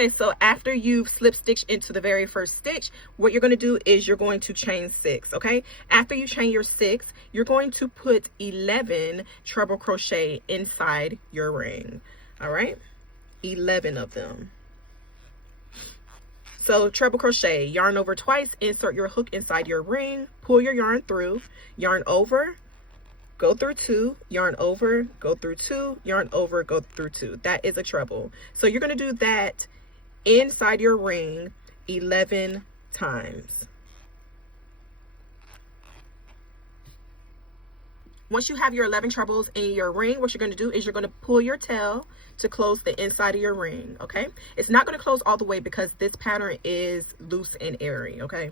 Okay, so after you've slip stitched into the very first stitch, what you're going to do is you're going to chain 6. Okay, after you chain your 6, you're going to put 11 treble crochet inside your ring. All right, 11 of them. So treble crochet, yarn over twice, insert your hook inside your ring, pull your yarn through, yarn over, go through 2, yarn over, go through 2, yarn over, go through 2. That is a treble. So you're going to do that inside your ring 11 times. Once you have your 11 trebles in your ring, what you're going to do is you're going to pull your tail to close the inside of your ring. Okay, it's not going to close all the way because this pattern is loose and airy. Okay,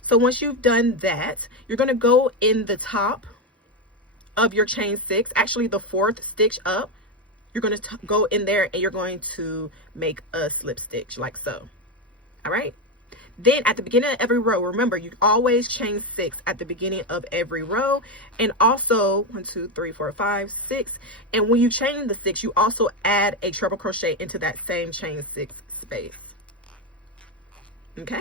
so once you've done that, you're going to go in the top of your chain 6, actually the 4th stitch up. You're going to go in there and you're going to make a slip stitch like so. All right, then at the beginning of every row, remember, you always chain 6 at the beginning of every row, and also 1 2 3 4 5 6, and when you chain the 6, you also add a treble crochet into that same chain 6 space. Okay,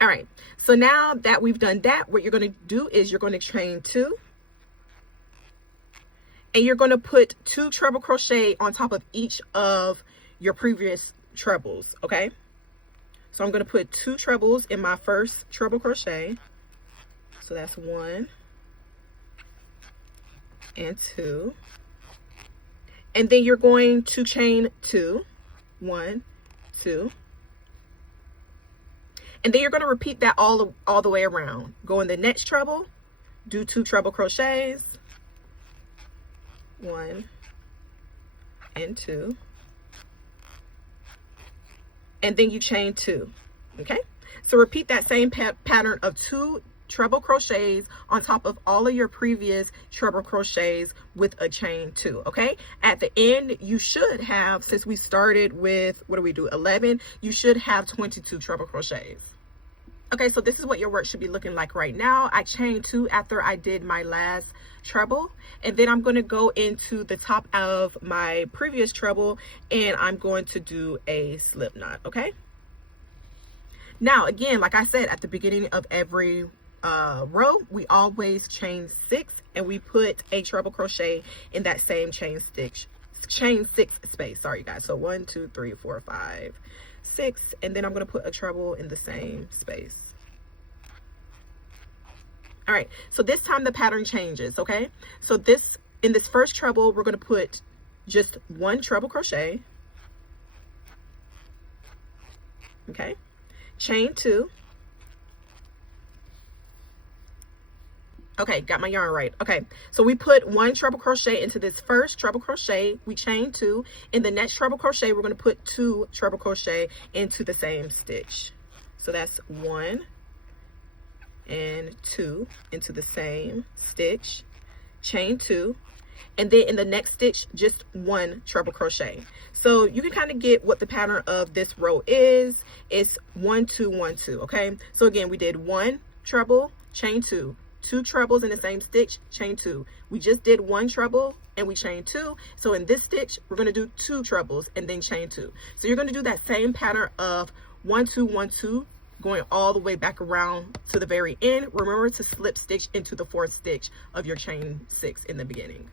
all right, so now that we've done that, what you're going to do is you're going to chain 2, and you're going to put 2 treble crochet on top of each of your previous trebles. Okay, so I'm going to put 2 trebles in my first treble crochet, so that's 1 and 2, and then you're going to chain 2, 1 2, and then you're going to repeat that all the way around. Go in the next treble, do 2 treble crochets, 1 and 2, and then you chain 2. Okay, so repeat that same pattern of 2 treble crochets on top of all of your previous treble crochets with a chain 2. Okay, at the end you should have, since we started with, what do we do, 11, you should have 22 treble crochets. Okay, so this is what your work should be looking like right now. I chained 2 after I did my last treble, and then I'm going to go into the top of my previous treble and I'm going to do a slip knot. Okay, now again, like I said, at the beginning of every row, we always chain 6 and we put a treble crochet in that same chain 6 space. Sorry guys, so 1 2 3 4 5 6, and then I'm going to put a treble in the same space. All right, so this time the pattern changes. Okay, so in this first treble, we're going to put just 1 treble crochet. Okay, chain 2. Okay, got my yarn right. Okay, so we put 1 treble crochet into this first treble crochet, we chain 2. In the next treble crochet, we're going to put 2 treble crochet into the same stitch. So that's 1 and 2 into the same stitch, chain 2, and then in the next stitch just 1 treble crochet. So you can kind of get what the pattern of this row is. It's 1 2 1 2. Okay, so again, we did 1 treble, chain 2, 2 trebles in the same stitch, chain 2. We just did 1 treble and we chain 2. So in this stitch, we're going to do 2 trebles and then chain 2. So you're going to do that same pattern of 1 2 1 2, going all the way back around to the very end. Remember to slip stitch into the 4th stitch of your chain 6 in the beginning.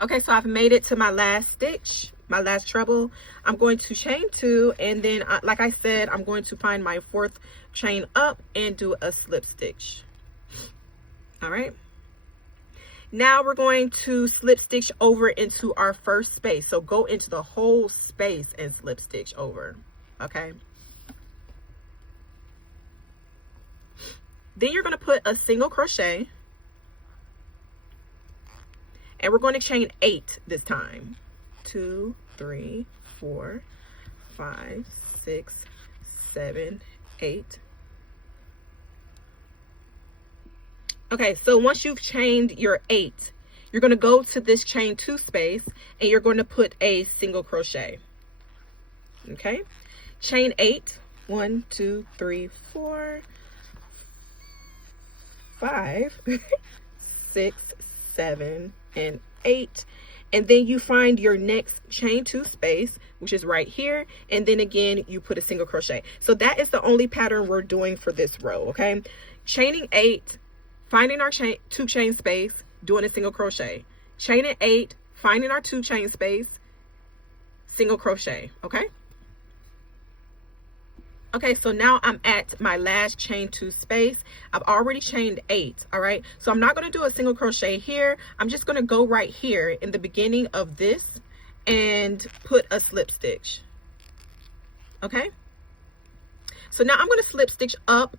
Okay, so I've made it to my last stitch, my last treble. I'm going to chain 2, and then like I said, I'm going to find my 4th chain up and do a slip stitch. All right, now we're going to slip stitch over into our first space. So go into the whole space and slip stitch over. Okay, then you're going to put a single crochet, and we're going to chain 8 this time. 2 3 4 5 6 7 8. Okay, so once you've chained your 8, you're going to go to this chain 2 space and you're going to put a single crochet. Okay, chain 8, 1 2 3 4 5 6 7 and 8, and then you find your next chain 2 space, which is right here, and then again you put a single crochet. So that is the only pattern we're doing for this row. Okay, chaining 8, finding our 2 chain space, doing a single crochet, chaining 8, finding our 2 chain space, single crochet. Okay, so now I'm at my last chain 2 space. I've already chained 8. All right, so I'm not going to do a single crochet here. I'm just going to go right here in the beginning of this and put a slip stitch. Okay, so now I'm going to slip stitch up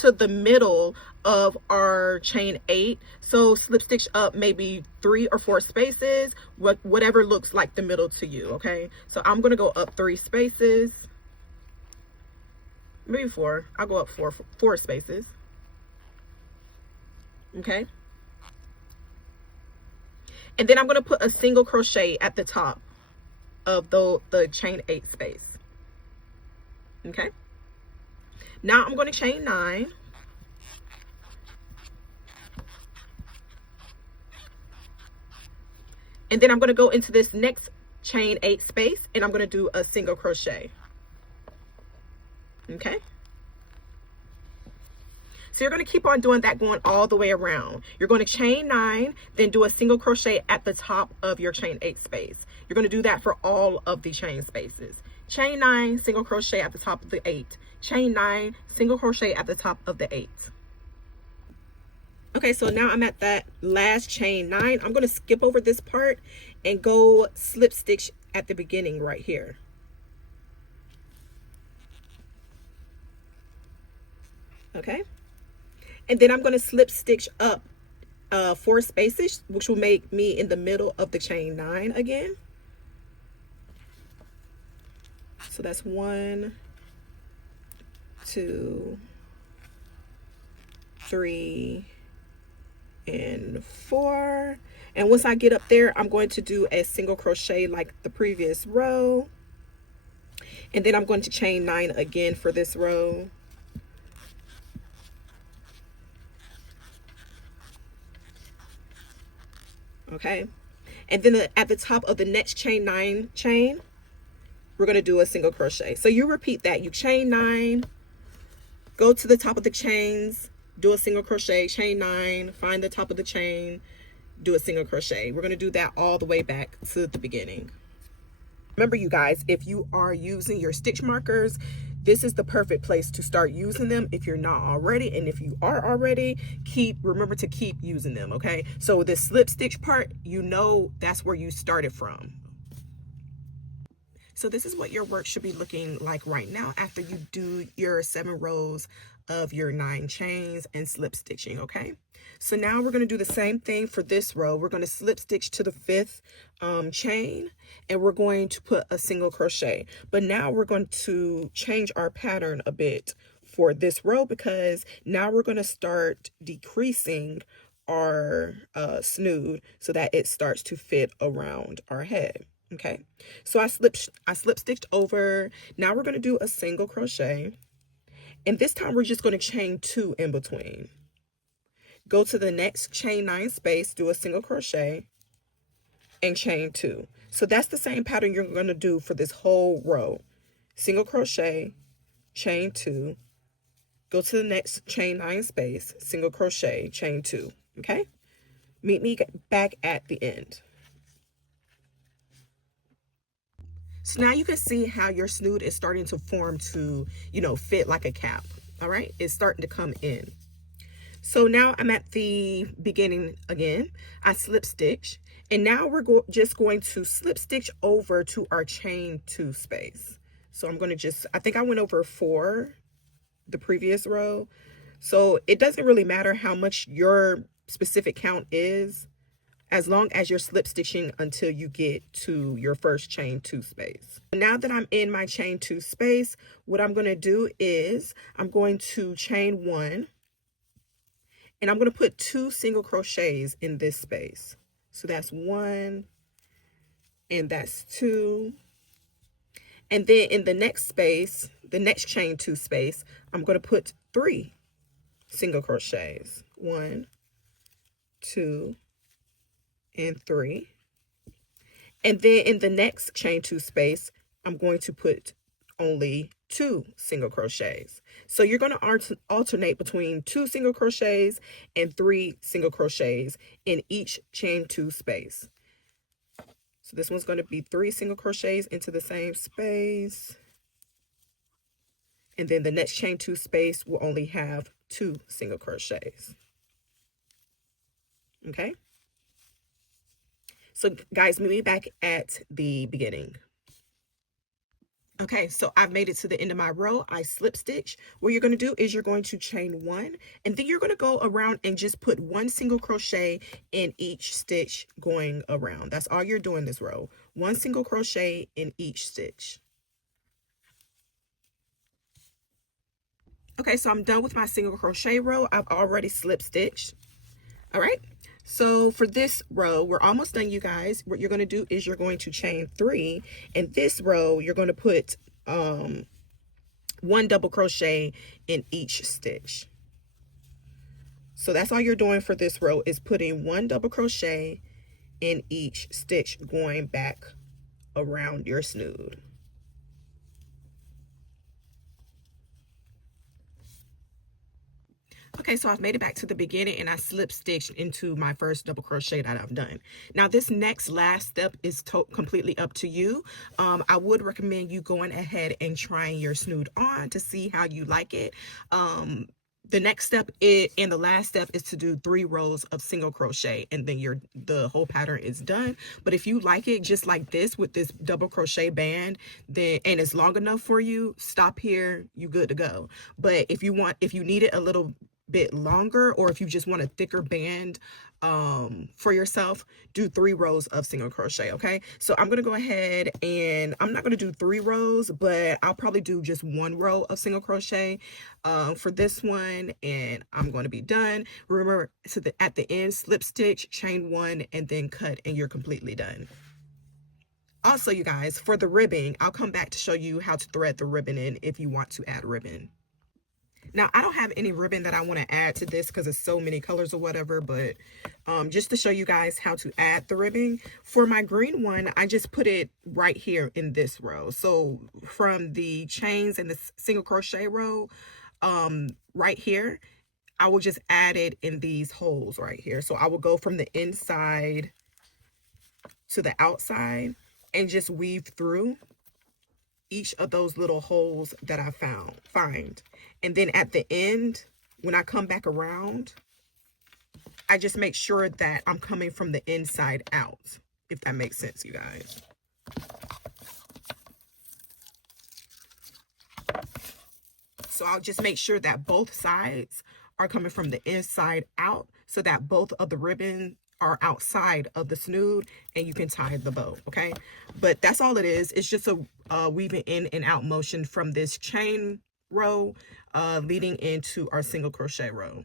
to the middle of our chain 8. So slip stitch up maybe 3 or 4 spaces, whatever looks like the middle to you. Okay, so I'm going to go up 3 spaces, maybe 4. I'll go up 4 spaces. Okay, and then I'm going to put a single crochet at the top of the chain 8 space. Okay, now I'm going to chain 9, and then I'm going to go into this next chain 8 space and I'm going to do a single crochet. Okay, so you're going to keep on doing that, going all the way around. You're going to chain 9, then do a single crochet at the top of your chain 8 space. You're going to do that for all of the chain spaces. Chain 9, single crochet at the top of the 8, chain 9, single crochet at the top of the 8. Okay, so now I'm at that last chain 9. I'm going to skip over this part and go slip stitch at the beginning right here. Okay, and then I'm going to slip stitch up 4 spaces, which will make me in the middle of the chain 9 again. So that's 1, 2, 3, and 4. And once I get up there, I'm going to do a single crochet like the previous row, and then I'm going to chain 9 again for this row. Okay, and then at the top of the next chain 9 chain, we're going to do a single crochet. So you repeat that. You chain 9, go to the top of the chains, do a single crochet, chain 9, find the top of the chain, do a single crochet. We're going to do that all the way back to the beginning. Remember, you guys, if you are using your stitch markers, this is the perfect place to start using them if you're not already. And if you are already, remember to keep using them. Okay, so this slip stitch part, you know, that's where you started from. So this is what your work should be looking like right now after you do your 7 rows of your 9 chains and slip stitching. Okay, so now we're going to do the same thing for this row. We're going to slip stitch to the 5th chain, and we're going to put a single crochet. But now we're going to change our pattern a bit for this row, because now we're going to start decreasing our snood so that it starts to fit around our head. Okay, so I slip stitched over. Now we're going to do a single crochet, and this time we're just going to chain 2 in between. Go to the next chain 9 space, do a single crochet, and chain 2. So that's the same pattern you're going to do for this whole row. Single crochet, chain 2, go to the next chain 9 space, single crochet, chain 2. Okay, meet me back at the end. So now you can see how your snood is starting to form to, you know, fit like a cap. All right, it's starting to come in. So now I'm at the beginning again. I slip stitch, and now we're just going to slip stitch over to our chain 2 space. So I'm going to I think I went over 4 the previous row. So it doesn't really matter how much your specific count is, as long as you're slip stitching until you get to your first chain 2 space. Now that I'm in my chain 2 space, what I'm going to do is I'm going to chain 1, and I'm going to put 2 single crochets in this space. So that's 1, and that's 2. And then in the next space, the next chain 2 space, I'm going to put 3 single crochets. 1, 2, and 3. And then in the next chain 2 space, I'm going to put only 2 single crochets. So you're going to alternate between 2 single crochets and 3 single crochets in each chain 2 space. So this one's going to be 3 single crochets into the same space. And then the next chain 2 space will only have 2 single crochets. Okay? So guys, meet me back at the beginning. Okay, so I've made it to the end of my row. I slip stitch. What you're going to do is you're going to chain 1, and then you're going to go around and just put 1 single crochet in each stitch going around. That's all you're doing this row. 1 single crochet in each stitch. Okay, so I'm done with my single crochet row. I've already slip stitched. All right. So for this row, we're almost done, you guys. What you're going to do is you're going to chain 3. In this row, you're going to put 1 double crochet in each stitch. So that's all you're doing for this row, is putting 1 double crochet in each stitch going back around your snood. Okay, so I've made it back to the beginning and I slip stitched into my first double crochet that I've done. Now this next last step is completely up to you. I would recommend you going ahead and trying your snood on to see how you like it. The next step and the last step is to do 3 rows of single crochet, and then the whole pattern is done. But if you like it just like this with this double crochet band, then and it's long enough for you, stop here, you good to go. But if you need it a little bit longer, or if you just want a thicker band for yourself, do 3 rows of single crochet. Okay, so I'm gonna go ahead and I'm not gonna do 3 rows, but I'll probably do just 1 row of single crochet for this one, and I'm going to be done. Remember, at the end, slip stitch, chain 1, and then cut, and you're completely done. Also, you guys, for the ribbing, I'll come back to show you how to thread the ribbon in if you want to add ribbon. Now, I don't have any ribbon that I want to add to this because it's so many colors or whatever, but just to show you guys how to add the ribbon. For my green one, I just put it right here in this row. So from the chains and the single crochet row, right here, I will just add it in these holes right here. So I will go from the inside to the outside and just weave through each of those little holes that I find. And then at the end, when I come back around, I just make sure that I'm coming from the inside out, if that makes sense, you guys. So I'll just make sure that both sides are coming from the inside out so that both of the ribbon are outside of the snood and you can tie the bow. Okay, but that's all it is. It's just a weaving in and out motion from this chain row leading into our single crochet row.